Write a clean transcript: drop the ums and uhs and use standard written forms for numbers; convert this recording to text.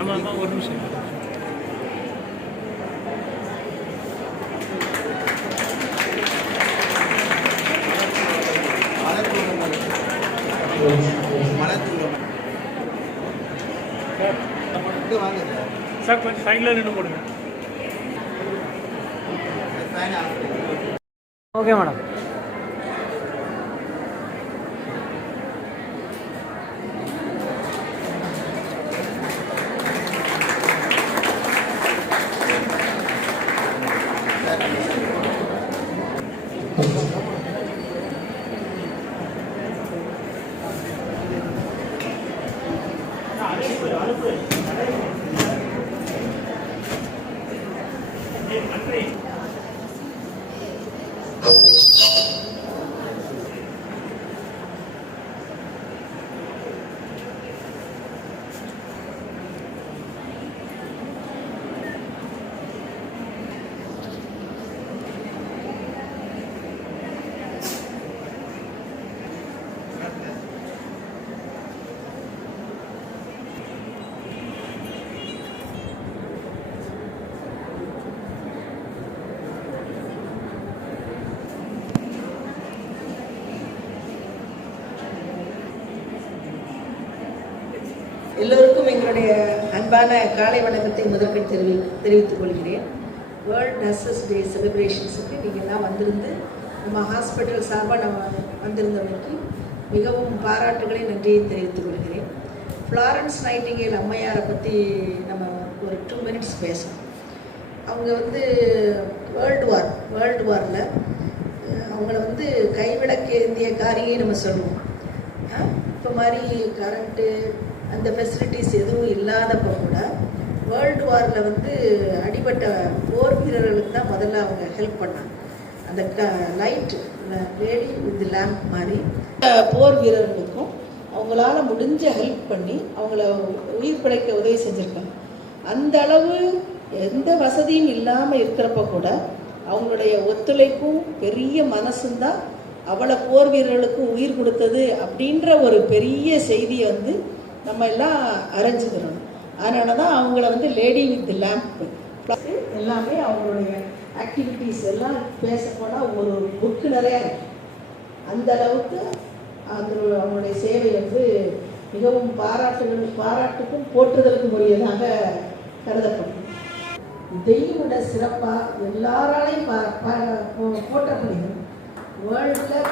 ஆமாம் ஒரு நிமிஷம். சார் கொஞ்சம் சைடில் நின்று போடுங்க. Okay madam. எல்லோருக்கும் எங்களுடைய அன்பான காலை வணக்கத்தை முதற்கண் தெரிவித்துக் கொள்கிறேன். வேர்ல்ட் நர்சஸ் டே செலிப்ரேஷன்ஸுக்கு நீங்கள் எல்லாம் வந்திருந்து நம்ம ஹாஸ்பிட்டல் சார்பாக நம்ம வந்திருந்தவங்களுக்கு மிகவும் பாராட்டுகளை நன்றியை தெரிவித்துக் கொள்கிறேன். ஃப்ளாரன்ஸ் நைட்டிங்கேல் அம்மையாரை பற்றி நம்ம ஒரு 2 minutes பேசணும். அவங்க வேர்ல்டு வாரில் அவங்கள கைவிளக்கேந்திய காரியை நம்ம சொல்லுவோம். இப்போ மாதிரி கரண்ட்டு அந்த ஃபெசிலிட்டிஸ் எதுவும் இல்லாதப்போ கூட வேர்ல்டு வாரில் அடிபட்ட போர் வீரர்களுக்கு தான் முதல்ல அவங்க ஹெல்ப் பண்ணாங்க. அந்த லைட் லேடி வித் லேம்ப் மாதிரி போர் வீரர்களுக்கும் அவங்களால முடிஞ்ச ஹெல்ப் பண்ணி அவங்கள உயிர் பிழைக்க உதவி செஞ்சுருக்காங்க. அந்த அளவு எந்த வசதியும் இல்லாமல் இருக்கிறப்ப கூட அவங்களுடைய ஒத்துழைப்பும் பெரிய மனசும் தான் அவளை போர் வீரர்களுக்கும் உயிர் கொடுத்தது அப்படின்ற ஒரு பெரிய செய்தியை நம்ம எல்லாம் அறிஞ்சுக்கிறோம். அதனால தான் அவங்கள லேடி வித் லேம்ப் எல்லாமே அவங்களுடைய ஆக்டிவிட்டீஸ் எல்லாம் பேச போனால் ஒரு புக்கு நிறையா இருக்கு. அந்த அளவுக்கு அவங்களுடைய சேவை மிகவும் பாராட்டுக்கும் போற்றுதலுக்கும் உரியதாக கருதப்படும். இதையும் விட சிறப்பாக எல்லாராலையும் போற்றப்படுகிறது. வேர்ல்டில்